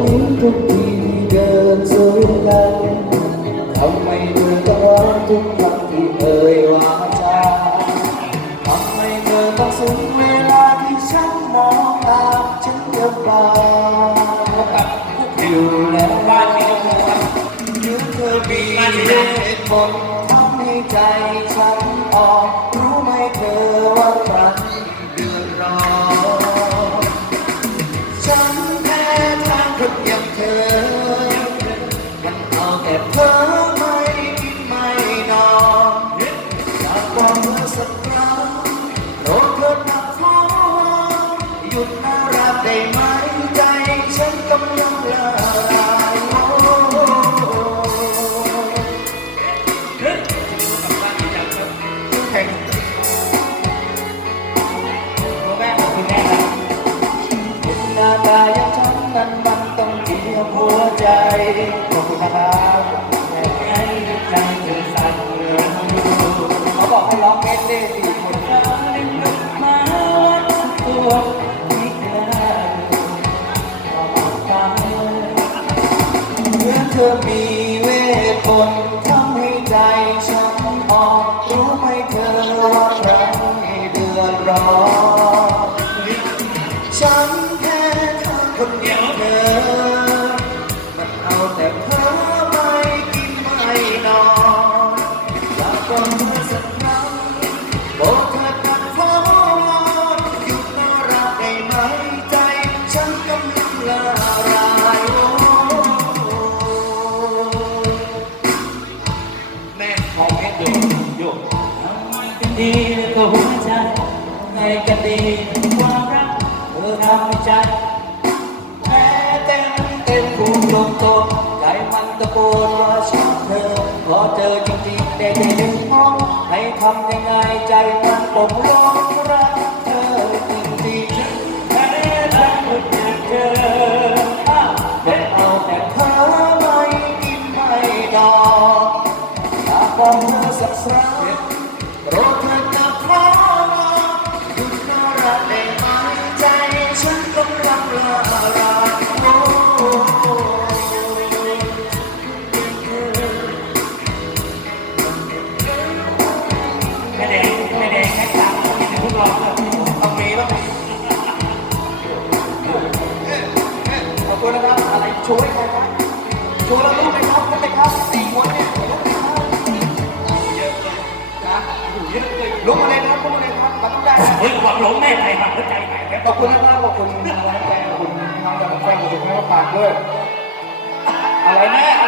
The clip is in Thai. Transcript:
ยิ้มทุกทีที่เดินสวยกันทำไมเธอต้องหวานทุกครั้งที่เอ่ยวาจาทำไมเธอต้องสูญเวลาที่ฉันมองตามฉันเดินไปอยู่แล้วบ้านนี้ยืนเธอมีเหตุผลทำให้ใจฉันออกรู้ไหมเธอว่าใครเดือดร้อนฉัน ได้ไหมใจฉันกำลังละลายโอ้แข่งแม่ขอบคุณแม่ครับเห็นหน้าตาอย่างฉันนั้นมันต้องเจียมหัวใจขอบคุณนะครับ เมื่อเธอมีเวทมนต์ทำให้ใจฉันอ่อนรู้ไหมเธอว่าให้เดือดร้อนฉันแค่คนเดียวเธอ โยกทำไมกันดีก็หัวใจไงกันดีความรักเธอทำให้ใจแพ้เต็มเต็มภูมิลมโตใจมันตะโกนว่าชอบเธอพอเจอจริงๆได้ได้ดึงมองให้ทำยังไงใจมันปมร้องรักเธอจริงๆแม่รักคนอย่างเธออ้าวเด็กเอาแต่เพ้อไม่กินไม่นอนอยากบอกเธอสักครั้ง ไม่แดงแม่แดงแค่สามคนที่ทุกร้องเลยต้องมีบ้างขอบคุณนะครับอะไรโชว์ให้ใครครับโชว์แล้วรู้ไหมครับรู้ไหมครับสี่คนเนี่ย หลงแม่ไทยหักหัวใจไปครับขอบคุณนะครับขอบคุณอะไรแฟนขอบคุณทางจากแฟนขอบคุณแม่ปากด้วยอะไรแม่